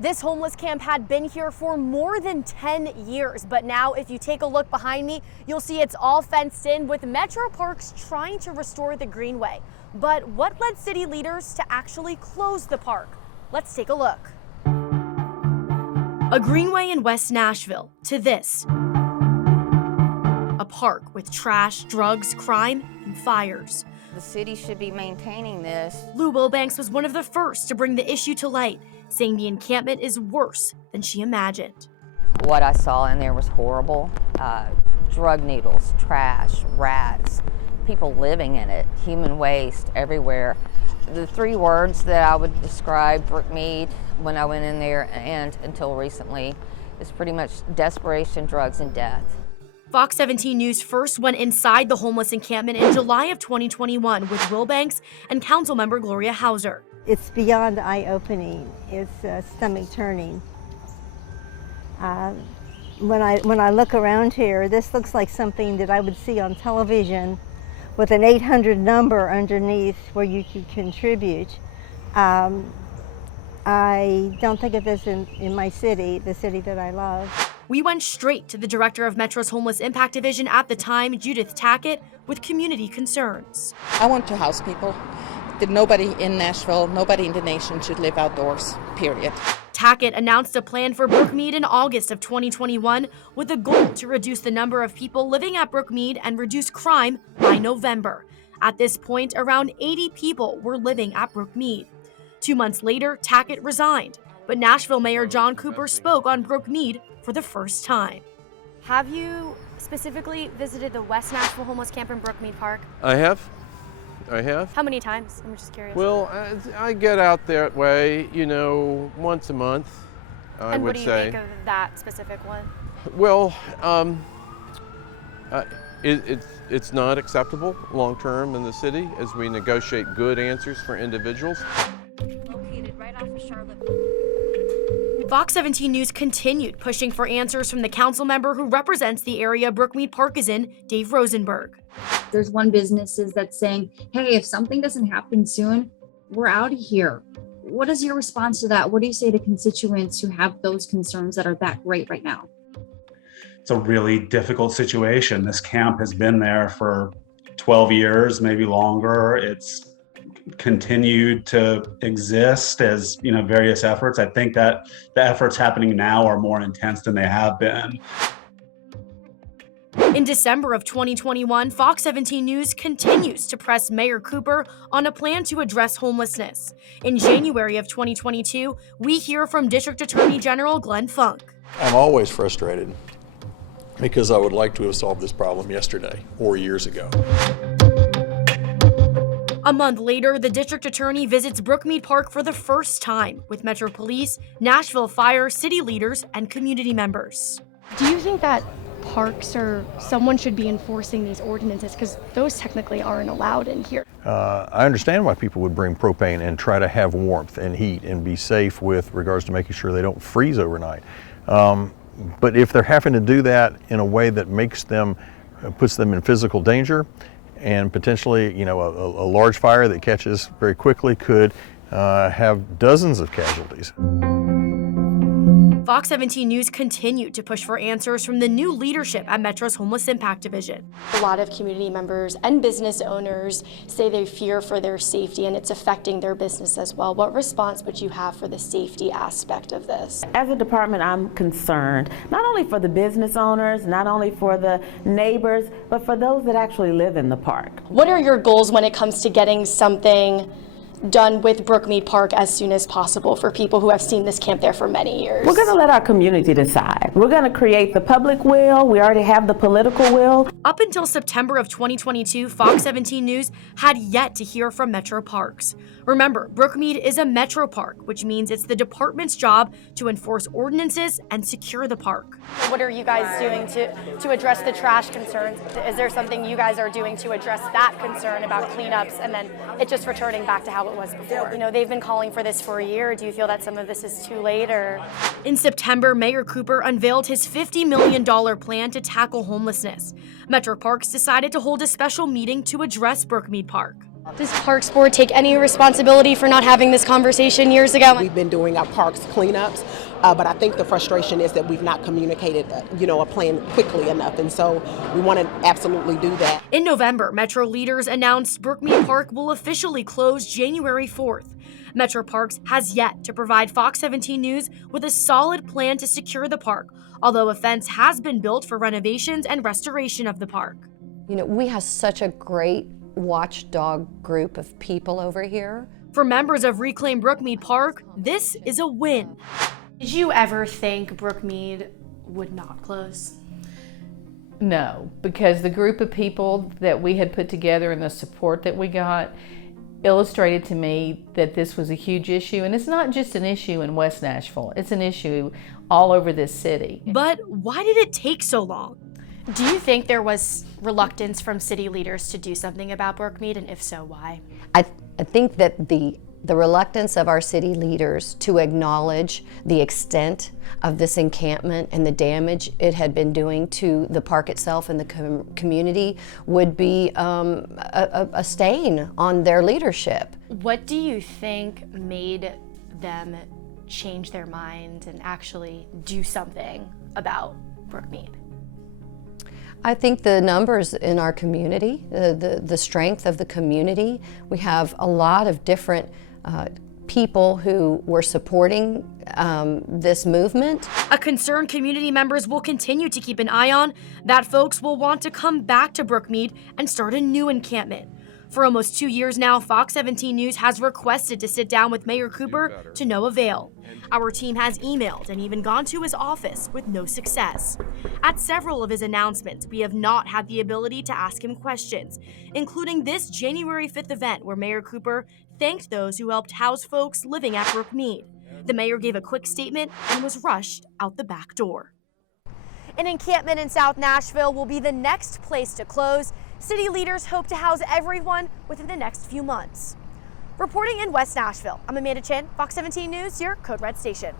This homeless camp had been here for more than 10 years, but now if you take a look behind me, you'll see it's all fenced in, with Metro Parks trying to restore the greenway. But what led city leaders to actually close the park? Let's take a look. A greenway in West Nashville to this. A park with trash, drugs, crime, and fires. The city should be maintaining this. Lou Wilbanks was one of the first to bring the issue to light, saying the encampment is worse than she imagined. What I saw in there was horrible. Drug needles, trash, rats, people living in it, human waste everywhere. The three words that I would describe Brookmeade when I went in there and until recently is pretty much desperation, drugs, and death. Fox 17 News first went inside the homeless encampment in July of 2021 with Wilbanks and Councilmember Gloria Hauser. It's beyond eye-opening. It's stomach-turning. When I look around here, this looks like something that I would see on television with an 800 number underneath where you could contribute. I don't think of this in my city, the city that I love. We went straight to the director of Metro's Homeless Impact Division at the time, Judith Tackett, with community concerns. I want to house people. That nobody in Nashville, nobody in the nation should live outdoors, period. Tackett announced a plan for Brookmeade in August of 2021 with a goal to reduce the number of people living at Brookmeade and reduce crime by November. At this point, around 80 people were living at Brookmeade. 2 months later, Tackett resigned, but Nashville Mayor John Cooper spoke on Brookmeade for the first time. Have you specifically visited the West Nashville homeless camp in Brookmeade Park? I have. How many times? I'm just curious. Well, I get out that way, once a month, I would say. And what do you think of that specific one? Well, it's not acceptable long-term in the city as we negotiate good answers for individuals. Located right off of Charlotte. Fox 17 News continued pushing for answers from the council member who represents the area Brookmeade Park is in, Dave Rosenberg. There's one business that's saying, hey, if something doesn't happen soon, we're out of here. What is your response to that? What do you say to constituents who have those concerns that are that great right now? It's a really difficult situation. This camp has been there for 12 years, maybe longer. It's continued to exist as various efforts. I think that the efforts happening now are more intense than they have been. In December of 2021, Fox 17 News continues to press Mayor Cooper on a plan to address homelessness. In January of 2022, we hear from District Attorney General Glenn Funk. I'm always frustrated because I would like to have solved this problem yesterday or years ago. A month later, the district attorney visits Brookmeade Park for the first time with Metro Police, Nashville Fire, city leaders, and community members. Do you think that parks or someone should be enforcing these ordinances, because those technically aren't allowed in here? I understand why people would bring propane and try to have warmth and heat and be safe with regards to making sure they don't freeze overnight. But if they're having to do that in a way that puts them in physical danger, and potentially, a large fire that catches very quickly could have dozens of casualties. Fox 17 News continued to push for answers from the new leadership at Metro's Homeless Impact Division. A lot of community members and business owners say they fear for their safety, and it's affecting their business as well. What response would you have for the safety aspect of this? As a department, I'm concerned, not only for the business owners, not only for the neighbors, but for those that actually live in the park. What are your goals when it comes to getting something done with Brookmeade Park as soon as possible for people who have seen this camp there for many years? We're going to let our community decide. We're going to create the public will. We already have the political will. Up until September of 2022, Fox 17 News had yet to hear from Metro Parks. Remember, Brookmeade is a metro park, which means it's the department's job to enforce ordinances and secure the park. What are you guys doing to address the trash concerns? Is there something you guys are doing to address that concern about cleanups and then it just returning back to how it was before? They've been calling for this for a year. Do you feel that some of this is too late? Or in September, Mayor Cooper unveiled his $50 million plan to tackle homelessness. Metro Parks decided to hold a special meeting to address Brookmeade Park. Does Parks Board take any responsibility for not having this conversation years ago? We've been doing our parks cleanups, but I think the frustration is that we've not communicated, a plan quickly enough, and so we want to absolutely do that. In November, Metro leaders announced Brookmeade Park will officially close January 4th. Metro Parks has yet to provide Fox 17 News with a solid plan to secure the park, although a fence has been built for renovations and restoration of the park. We have such a great watchdog group of people over here. For members of Reclaim Brookmeade Park, this is a win. Did you ever think Brookmeade would not close? No, because the group of people that we had put together and the support that we got illustrated to me that this was a huge issue, and it's not just an issue in West Nashville, it's an issue all over this city. But why did it take so long? Do you think there was reluctance from city leaders to do something about Brookmeade, and if so, why? I think that the reluctance of our city leaders to acknowledge the extent of this encampment and the damage it had been doing to the park itself and the community would be a stain on their leadership. What do you think made them change their mind and actually do something about Brookmeade? I think the numbers in our community, the strength of the community. We have a lot of different people who were supporting this movement. A concerned community members will continue to keep an eye on that folks will want to come back to Brookmeade and start a new encampment. For almost 2 years now, Fox 17 News has requested to sit down with Mayor Cooper to no avail. Our team has emailed and even gone to his office with no success. At several of his announcements, we have not had the ability to ask him questions, including this January 5th event where Mayor Cooper thanked those who helped house folks living at Brookmeade. The mayor gave a quick statement and was rushed out the back door. An encampment in South Nashville will be the next place to close. City leaders hope to house everyone within the next few months. Reporting in West Nashville, I'm Amanda Chin, Fox 17 News, your Code Red station.